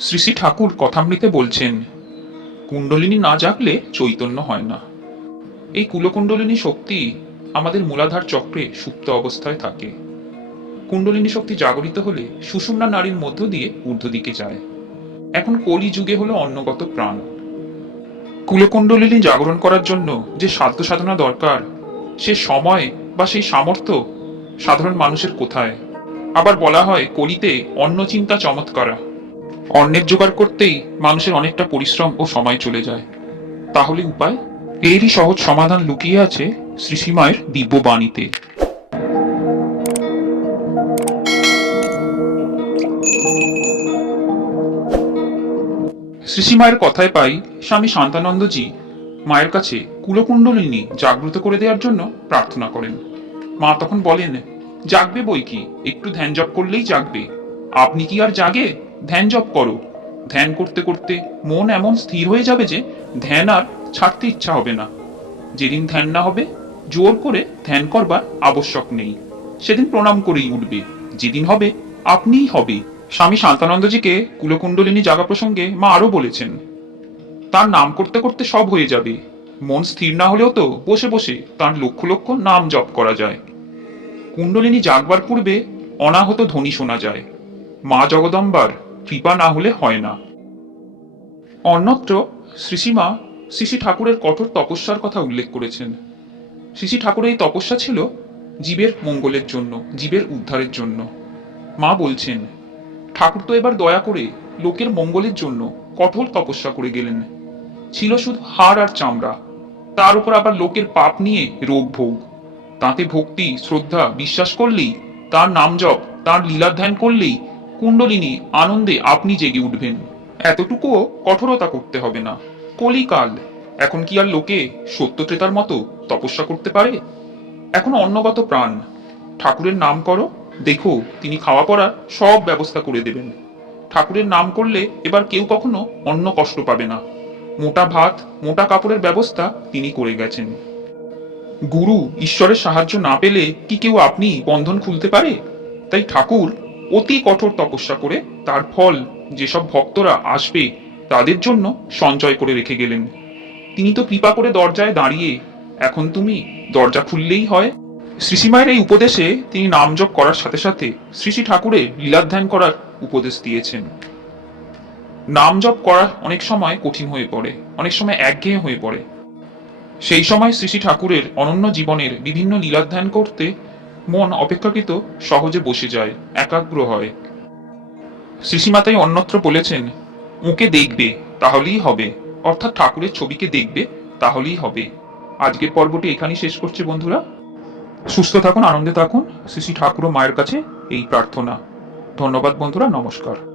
শ্রী শ্রী ঠাকুর কথামৃতে বলছেন, কুণ্ডলিনী না জাগলে চৈতন্য হয় না। এই কুলকুণ্ডলিনী শক্তি আমাদের মূলাধার চক্রে সুপ্ত অবস্থায় থাকে। কুণ্ডলিনী শক্তি জাগরিত হলে সুষুম্না নারীর মধ্য দিয়ে ঊর্ধ্ব দিকে যায়। এখন কলি যুগে হলো অন্নগত প্রাণ। কুলকুণ্ডলিনী জাগরণ করার জন্য যে সাধ্য সাধনা দরকার, সে সময় বা সেই সামর্থ্য সাধারণ মানুষের কোথায়? আবার বলা হয় কলিতে অন্ন চিন্তা চমৎকারা। অন্নের জোগাড় করতেই মানুষের অনেকটা পরিশ্রম ও সময় চলে যায়। তাহলে উপায়? এরই সহজ সমাধান লুকিয়ে আছে শ্রীসীমায়ের দিব্য বাণীতে। শ্রীসীমায়ের কথায় পাই, স্বামী শান্তানন্দজি মায়ের কাছে কুলকুণ্ডলিনী জাগ্রত করে দেওয়ার জন্য প্রার্থনা করেন। মা তখন বলেন, জাগবে বই কি? একটু ধ্যান জপ করলেই জাগবে। আপনি কি আর জাগে? ধ্যান জপ করো। ধ্যান করতে করতে মন এমন স্থির হয়ে যাবে যে ধ্যান আর ছাড়তে ইচ্ছা হবে না। যেদিন ধ্যান না হবে, জোর করে ধ্যান করবার আবশ্যক নেই। সেদিন প্রণাম করেই উঠবে। যেদিন হবে, আপনিই হবে। স্বামী শান্তানন্দজিকে কুলকুণ্ডলিনী জাগা প্রসঙ্গে মা আরও বলেছেন, তার নাম করতে করতে সব হয়ে যাবে। মন স্থির না হলেও তো বসে বসে তার লক্ষ লক্ষ নাম জপ করা যায়। কুণ্ডলিনী জাগবার পূর্বে অনাহত ধ্বনি শোনা যায়। মা জগদম্বার কৃপা না হলে হয় না। অন্যত্র শ্রীসীমা শ্রী ঠাকুরের কঠোর তপস্যার কথা উল্লেখ করেছেন। শ্রী ঠাকুরের এই তপস্যা ছিল জীবের মঙ্গলের জন্য, জীবের উদ্ধারের জন্য। মা বলছেন, ঠাকুর তো এবার দয়া করে লোকের মঙ্গলের জন্য কঠোর তপস্যা করে গেলেন। ছিল শুধু হাড় আর চামড়া, তার উপর আবার লোকের পাপ নিয়ে রোগ ভোগ। তাতে ভক্তি, শ্রদ্ধা, বিশ্বাস করলেই, তার নাম জপ, তার লীলাধ্যান করলেই কুণ্ডলিনী, আনন্দে আপনি জেগে উঠবেন। এতটুকুও কঠোরতা করতে হবে না। কলিকাল, এখন কি আর লোকে সত্যত্রেতার মতো তপস্যা করতে পারে? এখন অন্নগত প্রাণ, ঠাকুরের নাম করো, দেখো তিনি খাওয়া পড়ার সব ব্যবস্থা করে দেবেন। ঠাকুরের নাম করলে এবার কেউ কখনো অন্য কষ্ট পাবে না। মোটা ভাত, মোটা কাপড়ের ব্যবস্থা তিনি করে গেছেন। গুরু, ঈশ্বরের সাহায্য না পেলে কি কেউ আপনি বন্ধন খুলতে পারে? তাই ঠাকুর অতি কঠোর তপস্যা করে তার ফল যেসব ভক্তরা আসবে তাদের জন্য সঞ্চয় করে রেখে গেলেন। তিনি তো কৃপা করে দরজায় দাঁড়িয়ে, এখন তুমি দরজা খুললেই হয়। শ্রীসীমায়ের এই উপদেশে তিনি নাম জপ করার সাথে সাথে শ্রী শ্রী ঠাকুরের লীলাধ্যান করার উপদেশ দিয়েছেন। নাম জপ করা অনেক সময় কঠিন হয়ে পড়ে, অনেক সময় একঘেয়ে হয়ে পড়ে। সেই সময় শ্রী শ্রী ঠাকুরের অনন্য জীবনের বিভিন্ন লীলাধ্যান করতে মন অপেক্ষাকৃত সহজে বসে যায়, একাগ্র হয়। শ্রীশ্রীমাতাই অন্যত্র বলেছেন, ওকে দেখবে, তাহলেই হবে। অর্থাৎ ঠাকুরের ছবিকে দেখবে, তাহলেই হবে। আজকের পর্বটি এখানেই শেষ করছে বন্ধুরা। সুস্থ থাকুন, আনন্দে থাকুন। শ্রী শ্রী ঠাকুর মায়ের কাছে এই প্রার্থনা। ধন্যবাদ বন্ধুরা, নমস্কার।